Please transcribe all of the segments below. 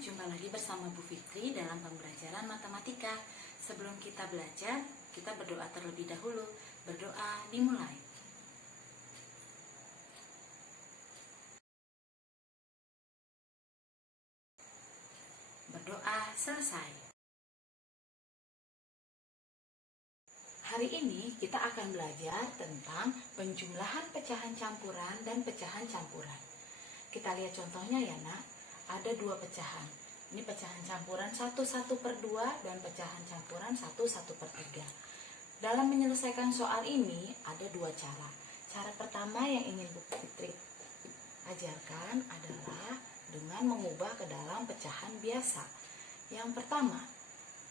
jumpa lagi bersama Bu Fitri dalam pembelajaran matematika. Sebelum kita belajar, kita berdoa terlebih dahulu. Berdoa dimulai. Berdoa selesai. Hari ini kita akan belajar tentang penjumlahan pecahan campuran dan pecahan campuran. Kita lihat contohnya ya nak, ada dua pecahan. Ini pecahan campuran 1/1/2 dan pecahan campuran 1/1/3. Dalam menyelesaikan soal ini ada dua cara. Cara pertama yang ingin Bu Fitri ajarkan adalah dengan mengubah ke dalam pecahan biasa. Yang pertama,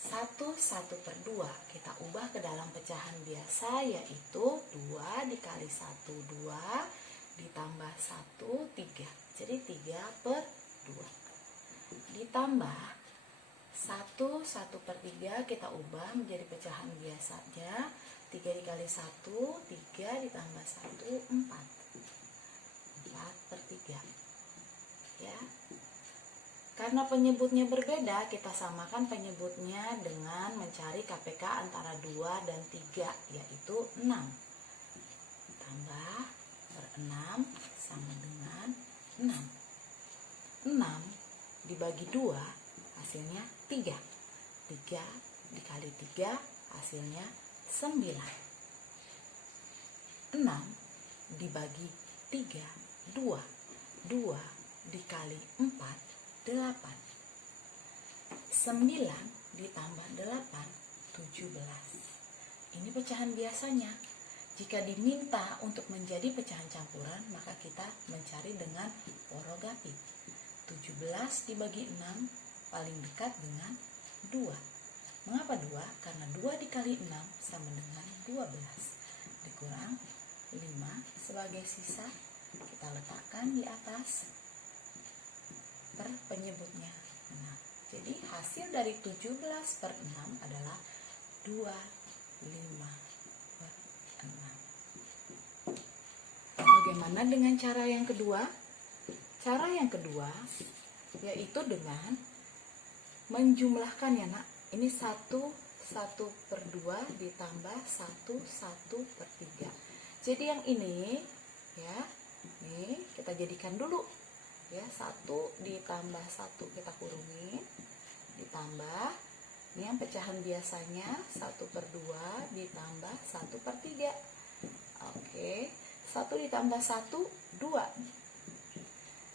1/1/2 kita ubah ke dalam pecahan biasa, yaitu 2 dikali 1, 2 ditambah 1, 3. Jadi 3/2. Ditambah 1/1/3 kita ubah menjadi pecahan biasa saja. 3 dikali 1, 3 ditambah 1, 4. 4/3. Ya. Karena penyebutnya berbeda, kita samakan penyebutnya dengan mencari KPK antara 2 dan 3, yaitu 6. Tambah per 6 sama dengan 6. 6 dibagi 2 hasilnya 3. 3 dikali 3 hasilnya 9. 6 dibagi 3, 2. 2 dikali 4, 8. 9 ditambah 8, 17. Ini pecahan biasanya. Jika diminta untuk menjadi pecahan campuran, maka kita mencari dengan orogapit. 17 dibagi 6 paling dekat dengan 2. Mengapa 2? Karena 2 dikali 6 sama dengan 12. Dikurang 5 sebagai sisa, kita letakkan di atas per penyebutnya 6. Jadi hasil dari 17/6 adalah 25/6. Bagaimana dengan cara yang kedua? Cara yang kedua yaitu dengan menjumlahkan ya nak. Ini 1/1/2 ditambah 1/1/3. Jadi yang ini ya, nih kita jadikan dulu ya, 1 ditambah 1 kita kurungin, ditambah ini yang pecahan biasanya 1/2 ditambah 1/3. Oke, 1 ditambah 1, 2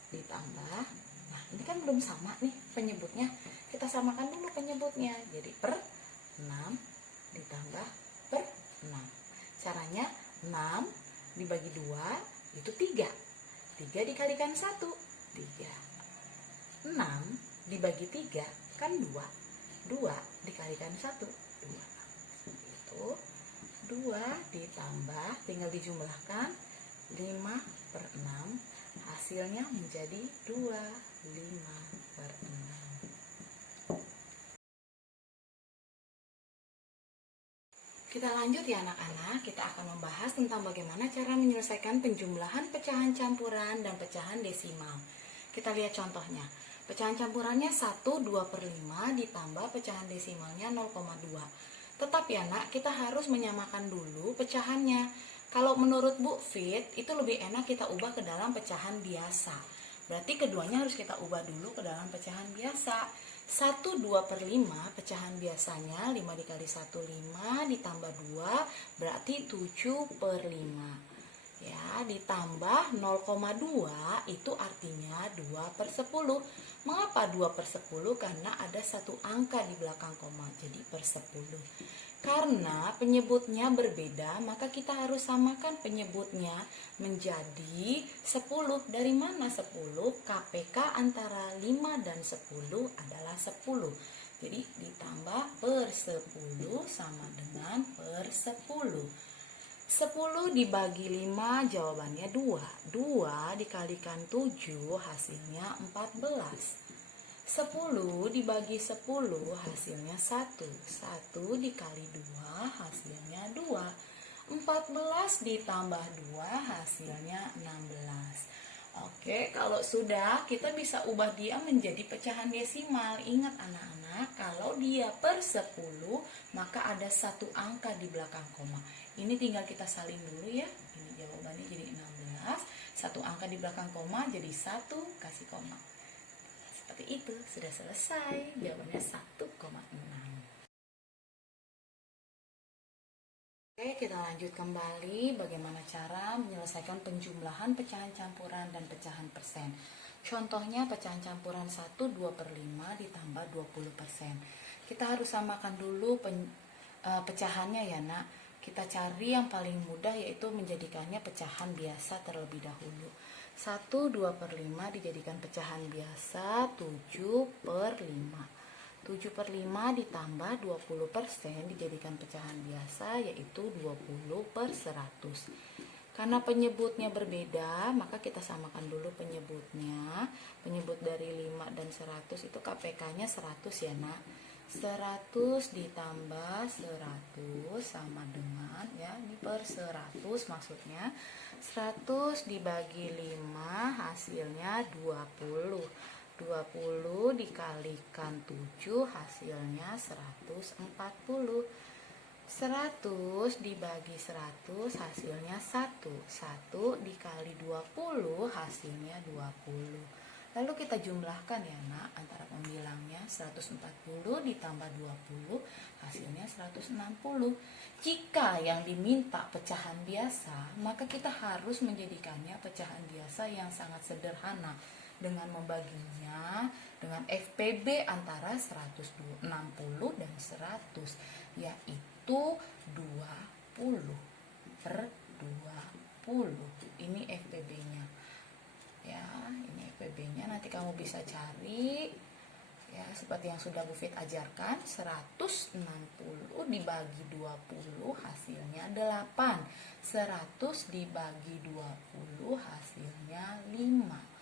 ditambah, nah ini kan belum sama nih penyebutnya, kita samakan dulu penyebutnya, jadi per 6 ditambah per 6. Caranya 6 dibagi 2 itu 3. 3 dikalikan 1, 3. 6 dibagi 3 kan 2. 2 dikalikan 1, 2. Itu 2 ditambah, tinggal dijumlahkan 5/6, hasilnya menjadi 25/6. Kita lanjut ya anak-anak, kita akan membahas tentang bagaimana cara menyelesaikan penjumlahan pecahan campuran dan pecahan desimal. Kita lihat contohnya. Pecahan campurannya 1/2/5 ditambah pecahan desimalnya 0,2. Tetapi anak, kita harus menyamakan dulu pecahannya. Kalau menurut Bu Fit, itu lebih enak kita ubah ke dalam pecahan biasa. Berarti keduanya harus kita ubah dulu ke dalam pecahan biasa. 1/2/5 pecahan biasanya 5 dikali 1, 5 ditambah 2 berarti 7/5. Ya, ditambah 0,2 itu artinya 2/10. Mengapa 2/10? Karena ada satu angka di belakang koma, jadi per 10. Karena penyebutnya berbeda, maka kita harus samakan penyebutnya menjadi 10. Dari mana 10? KPK antara 5 dan 10 adalah 10. Jadi ditambah per 10 sama dengan per 10. 10 dibagi 5 jawabannya 2. 2 dikalikan 7 hasilnya 14. 10 dibagi 10 hasilnya 1. 1 dikali 2 hasilnya 2. 14 ditambah 2 hasilnya 16. Oke, kalau sudah, kita bisa ubah dia menjadi pecahan desimal. Ingat anak-anak, kalau dia per 10, maka ada satu angka di belakang koma. Ini tinggal kita salin dulu ya. Ini jawabannya jadi 16. Satu angka di belakang koma jadi 1 kasih koma. Seperti itu, sudah selesai. Jawabannya 1,6. Oke, kita lanjut kembali bagaimana cara menyelesaikan penjumlahan pecahan campuran dan pecahan persen. Contohnya pecahan campuran 1 2/5 ditambah 20%. Kita harus samakan dulu pecahannya ya nak. Kita cari yang paling mudah yaitu menjadikannya pecahan biasa terlebih dahulu. 1 2/5 dijadikan pecahan biasa 7/5. 7/5 ditambah 20% dijadikan pecahan biasa yaitu 20/100. Karena penyebutnya berbeda, maka kita samakan dulu penyebutnya. Penyebut dari 5 dan 100 itu KPK-nya 100 ya nak. 100 ditambah 100 sama dengan ya, ini per 100 maksudnya. 100 dibagi 5 hasilnya 20. 20 dikalikan 7 hasilnya 140. 100 dibagi 100 hasilnya 1. 1 dikali 20 hasilnya 20. Lalu kita jumlahkan ya nak, antara pembilangnya 140 ditambah 20 hasilnya 160. Jika yang diminta pecahan biasa, maka kita harus menjadikannya pecahan biasa yang sangat sederhana dengan membaginya dengan FPB antara 160 dan 100, yaitu 20/20. Ini FPB-nya ya, ini FPB-nya nanti kamu bisa cari ya, seperti yang sudah Bu Fit ajarkan. 160 dibagi 20 hasilnya 8. 100 dibagi 20 hasilnya 5.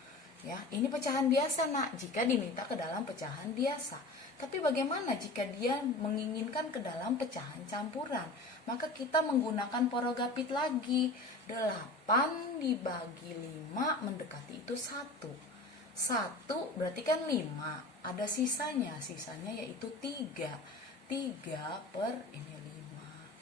Ya, ini pecahan biasa nak, jika diminta ke dalam pecahan biasa. Tapi bagaimana jika dia menginginkan ke dalam pecahan campuran? Maka kita menggunakan porogapit lagi. 8 dibagi 5 mendekati itu 1. 1 berarti kan 5. Ada sisanya yaitu 3. 3/5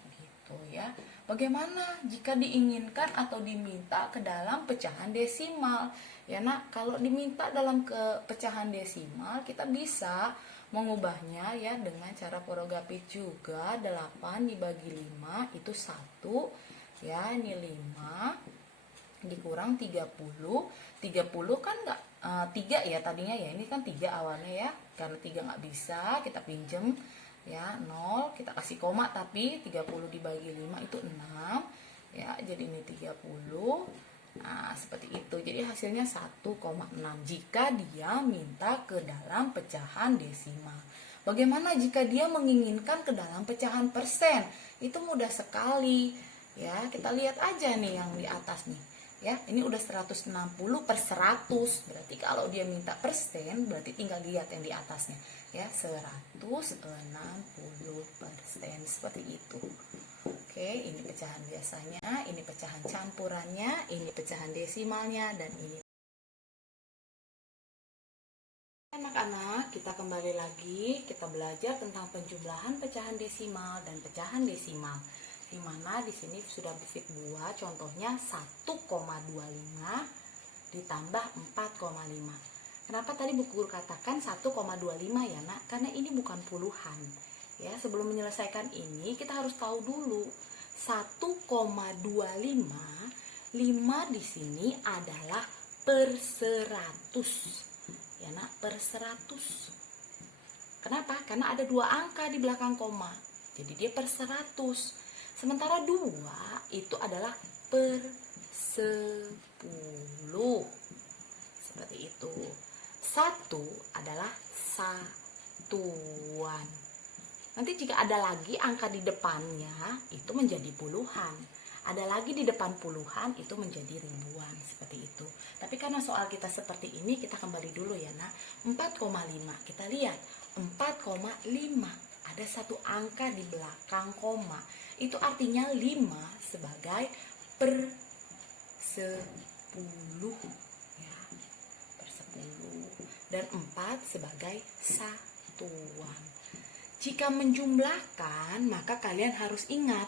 gitu ya. Bagaimana jika diinginkan atau diminta ke dalam pecahan desimal? Ya nak, kalau diminta dalam pecahan desimal, kita bisa mengubahnya ya dengan cara porogapit juga. 8 dibagi 5 itu 1 ya, ini 5 dikurang 30. 30 kan enggak 3 ya tadinya ya, ini kan 3 awalnya ya. Karena 3 nggak bisa, kita pinjem ya 0, kita kasih koma, tapi 30 dibagi 5 itu 6 ya, jadi ini 30. Nah, seperti itu. Jadi hasilnya 1,6 jika dia minta ke dalam pecahan desimal. Bagaimana jika dia menginginkan ke dalam pecahan persen? Itu mudah sekali. Ya, kita lihat aja nih yang di atas nih. Ya, ini udah 160/100. Berarti kalau dia minta persen, berarti tinggal lihat yang di atasnya. Ya, 160%. Seperti itu. Oke, ini pecahan biasanya, ini pecahan campurannya, ini pecahan desimalnya, dan ini. Anak-anak, kita kembali lagi, kita belajar tentang penjumlahan pecahan desimal dan pecahan desimal. Di mana di sini sudah Bu Fit buat contohnya 1,25 ditambah 4,5. Kenapa tadi Bu Guru katakan 1,25 ya nak? Karena ini bukan puluhan. Ya, sebelum menyelesaikan ini kita harus tahu dulu 1,25, 5 di sini adalah per 100. Ya nak, per 100. Kenapa? Karena ada 2 angka di belakang koma. Jadi dia per 100. Sementara 2 itu adalah per 10. Seperti itu. 1 adalah satuan. Nanti jika ada lagi angka di depannya, itu menjadi puluhan. Ada lagi di depan puluhan, itu menjadi ribuan. Seperti itu. Tapi karena soal kita seperti ini, kita kembali dulu ya nak. 4,5. Kita lihat. 4,5. Ada satu angka di belakang koma. Itu artinya 5 sebagai per 10. Ya, dan 4 sebagai satuan. Jika menjumlahkan, maka kalian harus ingat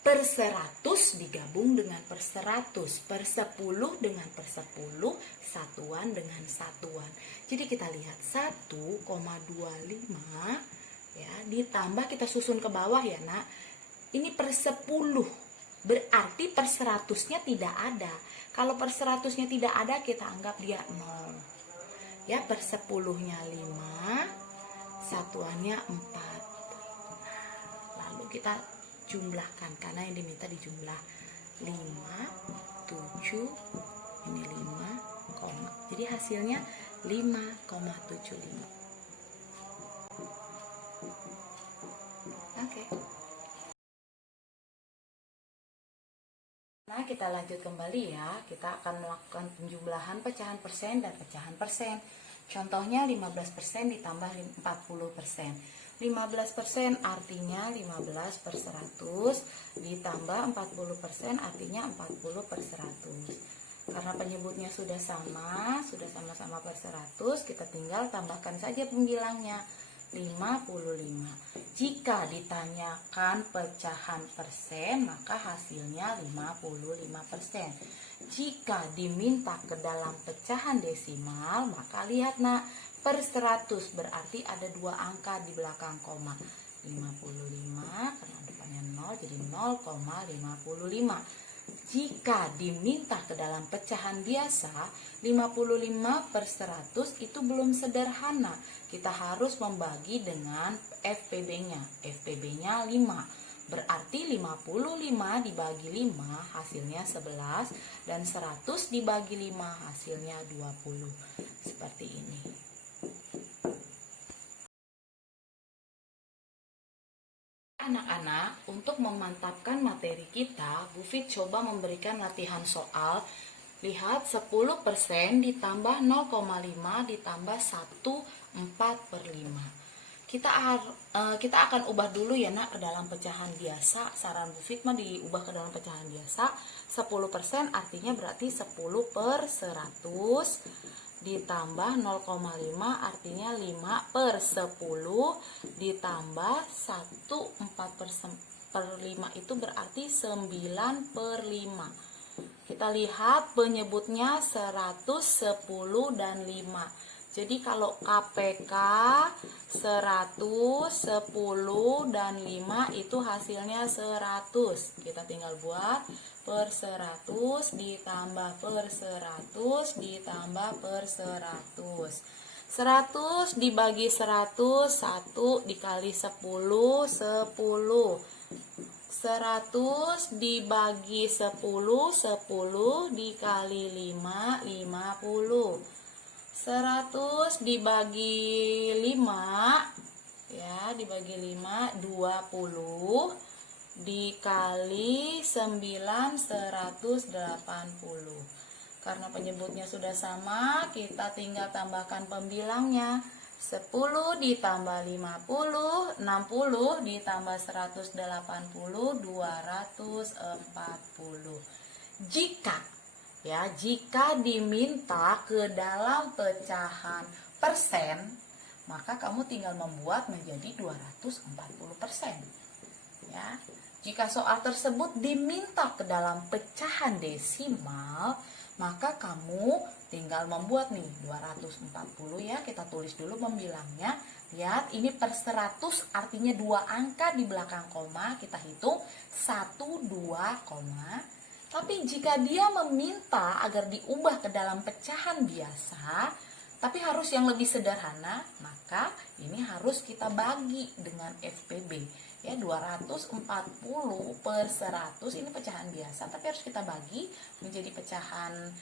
per 100 digabung dengan per 100, per 10 dengan per 10, satuan dengan satuan. Jadi kita lihat 1,25 ya, ditambah kita susun ke bawah ya nak. Ini per 10, berarti per 100-nya tidak ada. Kalau per 100-nya tidak ada, kita anggap dia 0. Ya, per 10-nya 5, satuannya 4. Lalu kita jumlahkan karena yang diminta dijumlah 5, 7, ini 5, jadi hasilnya 5,75. Oke. Nah, kita lanjut kembali ya. Kita akan melakukan penjumlahan pecahan persen dan pecahan persen. Contohnya 15% ditambah 40%. 15% artinya 15 per 100 ditambah 40% artinya 40 per 100. Karena penyebutnya sudah sama-sama per 100, kita tinggal tambahkan saja pembilangnya 55. Jika ditanyakan pecahan persen, maka hasilnya 55%. Jika diminta ke dalam pecahan desimal, maka lihat nak, per 100 berarti ada 2 angka di belakang koma. 55 karena depannya 0 jadi 0,55. Jika diminta ke dalam pecahan biasa, 55 per 100 itu belum sederhana. Kita harus membagi dengan FPB-nya. FPB-nya 5. Berarti 55 dibagi 5 hasilnya 11 dan 100 dibagi 5 hasilnya 20. Seperti ini. Anak-anak, untuk memantapkan materi kita, Bu Fit coba memberikan latihan soal. Lihat 10% ditambah 0,5 ditambah 1/4/5. Kita akan ubah dulu ya nak ke dalam pecahan biasa. Saran Bu Fit mah diubah ke dalam pecahan biasa. 10% artinya berarti 10 per 100 ditambah 0,5 artinya 5 per 10 ditambah 1/4/5 itu berarti 9 per 5. Kita lihat penyebutnya 100, 10, dan 5. Jadi kalau KPK 100, 10, dan 5 itu hasilnya 100. Kita tinggal buat per 100 ditambah per 100 ditambah per 100. 100 dibagi 100, 1 dikali 10, 10. 100 dibagi 10, 10 dikali 5, 50. 100 dibagi 5, ya, dibagi 5, 20 dikali 9, 180. Karena penyebutnya sudah sama, kita tinggal tambahkan pembilangnya. 10 ditambah 50, 60 ditambah 180, 240. Jika diminta ke dalam pecahan persen, maka kamu tinggal membuat menjadi 240%. Ya. Jika soal tersebut diminta ke dalam pecahan desimal, maka kamu tinggal membuat nih 240 ya. Kita tulis dulu pembilangnya. Lihat, ini per 100 artinya 2 angka di belakang koma. Kita hitung 1, 2, koma. Tapi jika dia meminta agar diubah ke dalam pecahan biasa, tapi harus yang lebih sederhana, maka ini harus kita bagi dengan FPB. Ya, 240 per 100 ini pecahan biasa, tapi harus kita bagi menjadi pecahan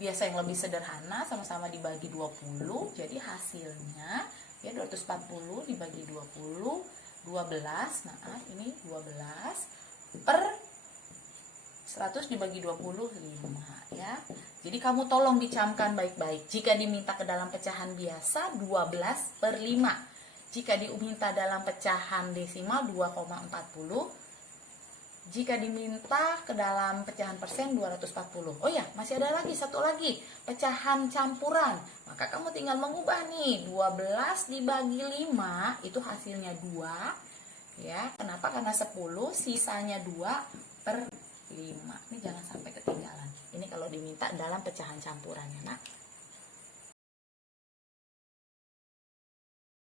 biasa yang lebih sederhana, sama-sama dibagi 20. Jadi hasilnya ya 240 dibagi 20, 12. Nah, ini 12 per 100 dibagi 20, 5 ya. Jadi kamu tolong dicamkan baik-baik. Jika diminta ke dalam pecahan biasa 12 per 5. Jika diminta dalam pecahan desimal 2,40. Jika diminta ke dalam pecahan persen 240. Oh ya, masih ada lagi satu lagi, pecahan campuran. Maka kamu tinggal mengubah nih, 12 dibagi 5 itu hasilnya 2. Ya, kenapa? Karena 10 sisanya 2/5. Ini jangan sampai ketinggalan. Ini kalau diminta dalam pecahan campuran ya, Nak.